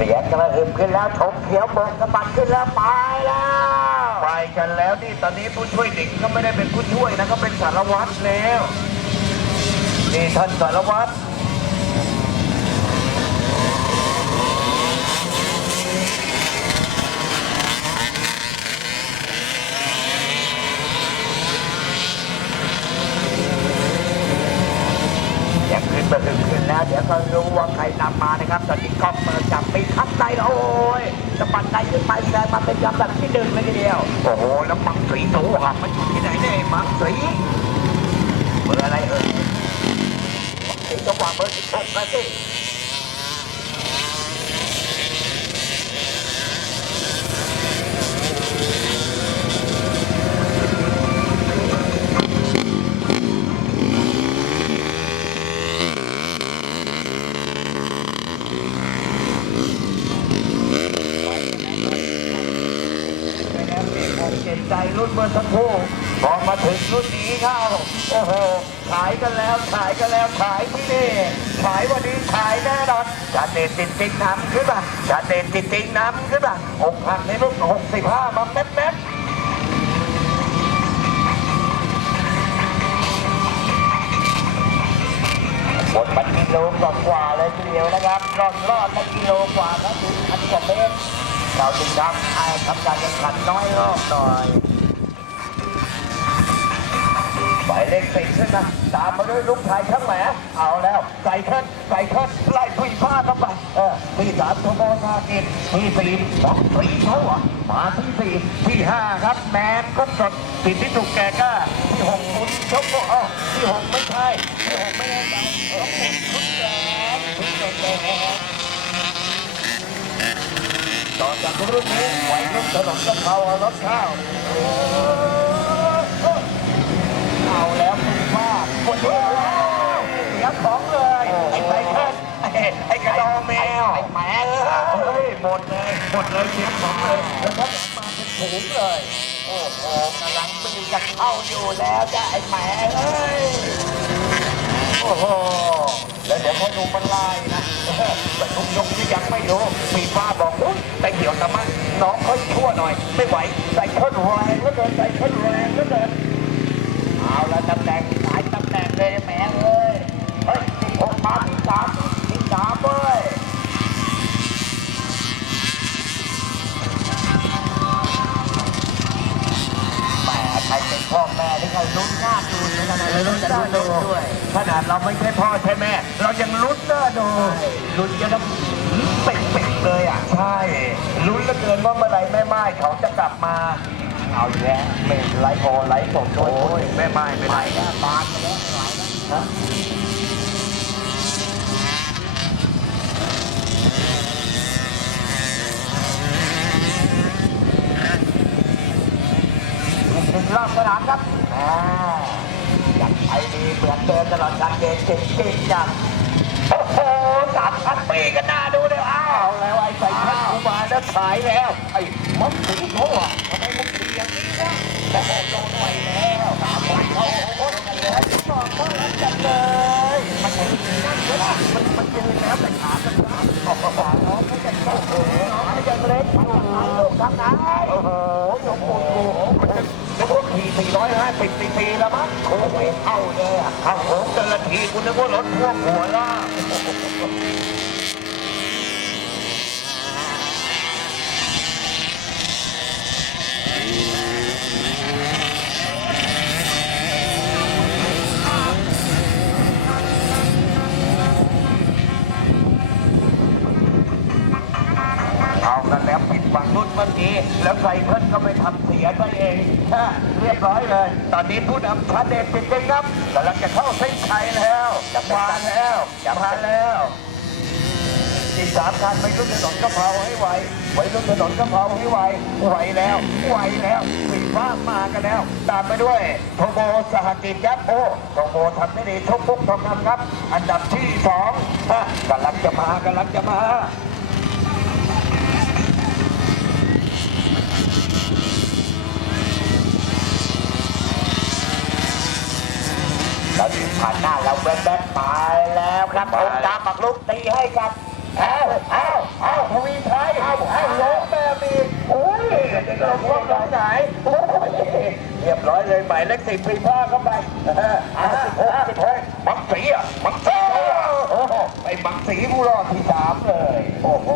เสียงกระหึ่มขึ้นแล้วธงเขียวโบกสะบัดขึ้นแล้วไปแล้วไปกันแล้วนี่ตอนนี้ผู้ช่วยเด็กก็ไม่ได้เป็นผู้ช่วยนะก็เป็นสารวัตรแล้วนี่ท่านสารวัตร เสียงขึ้นมาถึงขึ้นแล้ว เดี๋ย วก็รู้ว่าใครนำมานะครับตอนนี้กล้องเปิดจับปีคับในแล้วโอ้ยสะบัดใจขึ้นไปเลยมาเป็นลำดับที่หนึ่งเลยทีเดียว โอ้โหแล้วมังสีโตหักมันอยู่ที่ไหนเนี่ยมังสีเบอร์อะไรเอ่ยมังสีจังหวะเบอร์สิบหกนะสิ ใจรุ่นเมื่อสักครู่พอมาถึงรุ่นนี้เข้าโอ้โห ขายกันแล้วขายกันแล้วขายที่นี่ขายวันนี้ขายแน่นอนชาเดชติดติงน้ำขึ้นมาชาเดชติดติงน้ำขึ้นมาอกหักในรุ่นหกสิบห้ามาแป๊บแป๊บบนมันกิโลกว่าเลยทีเดียวนะครับรอดรอดมากิโลกว่าครับถึงพันกว่าเมตร เราจึงทำให้ทำการแข่งขันน้อยรอบหน่อยหมายเลขสี่ขึ้นนะตามมาด้วยลูกชายช่างแหมเอาแล้วใส่ขึ้นใส่ขึ้นไล่ผีผ้าเข้าไปเออที่สามโทโมนาเกตที่สี่สองสี่เขาอะมาที่สี่ที่ห้าครับแมนก็สดติดที่ถูกแก่ก้าที่หกคุณชกก็อ๋อที่หกไม่ใช่ที่หกไม่ได้ใจเออคุณแก่คุณแก่แก่ต่อ จากรุ่นนี้ไหวรุ่นถนนก็เขาเอารถข้าวเอาแล้วคุณป้าคนเดียวเสียของเลย ไอ้ไก่ขึ้นไอ้กระดองแมวไอ้แหมเฮ้ยหมดเลยหมดเลยเสียของเลยแล้วก็มาเป็นถุงเลย โอ้โหกำลังปีจะเข้าอยู่แล้วจ้ะไอ้แหมเอ้ย โอ้โห แล้วเดี๋ยวเขาดูมันลายนะแต่ทุกยกที่ยังไม่รู้มีป้าบอกอุ้ยแต่เดี๋ยวตะมันน้องเขาชั่วหน่อย ไม่ไหวใส่ข้นลองแรงแล้วเดินใส่ข้นลองแรงแล้วเดิน เลยนะลุ้นจะจะลุ้ลุ้นนดูดูด้วยขนาดเราไม่ใช่พ่อใช่แม่ เรายังลุ้นเน้อดูลุ้นจะต้องเป่งๆเลยอะใช่ลุ้นเหลือเกินว่าเมื่อไหรแม่ไม้เขาจะกลับมา เอาแย่ไม่ไลฟ์โอไลฟ์สดด้โอ้วยยแม่ไม้ไปไหนนะบานไปแล้วไม่ไหวแล้วฮะอีกหนึ่งรอบสนามครับอ่า ยังไปดีเหมือนเดิมตลอดการเดินจริงจริงจังโอ้โหสามพันปีกันหน้าดูเลยวอ้าวแล้วไอ้ใส่พันกูมาแล้วขายแล้วไอ้มังสีเขาอะทำไมมึงสีอย่างนี้นะแต่โอ้โดนไปแล้วสามพันเขาโอ้โหแล้วบอกเขาแล้วจัดเลยมันไม่ได้นั่นเลยมันมันเจอแล้วแต่ขากันนะออกมาบอกน้องเขาจะโอ้โหน้องเขาจะเล็กทำไมลูกทำไงโอ้โอ้โหมันจะ ทีสี่ร้อยห้าสิบซีซีแล้วมั้งโอ้ยเข้าเลยอะเข้าโค้งแต่ละทีคุณนึกว่ารถพ่วงหัวล่ะ เอากันแล้วปิดฝังรุ่นเมื่อกี้ แล้วไซเคิลก็ไปทำเสียตัวเองฮะเรียบร้อยเลย ตอนนี้ผู้นำชาเดชจริงๆครับกำลังจะเข้าเส้นชัยแล้วจะมาแล้วจะมาแล้วอีกสามคันไปรุ่นถนนกะเพราให้ไวไว้รุ่นถนนกะเพราให้ไวไหวแล้วไหวแล้วปีฟ้ามากันแล้ว ตามไปด้วยโทโบสหกิจยับโอ้โทโบทำได้ดีชกปุ๊กทองคำครับ อันดับที่สองฮะกำลังจะมากำลังจะมา ไปแล้วครับผมตามปักลุกตีให้กับเอ้าเอ้าเอ้าทวีชัยเอาเอาล้มแบบอีกโอ้ยล้มล้มไหนโอ้ยเรียบร้อยเลยหมาเลขสิบปีพ่อเข้าไปอ่าสิบหกมังสีอะมังสีโอ้ไปมังสีผู้รอดที่สามเลย โอ้โห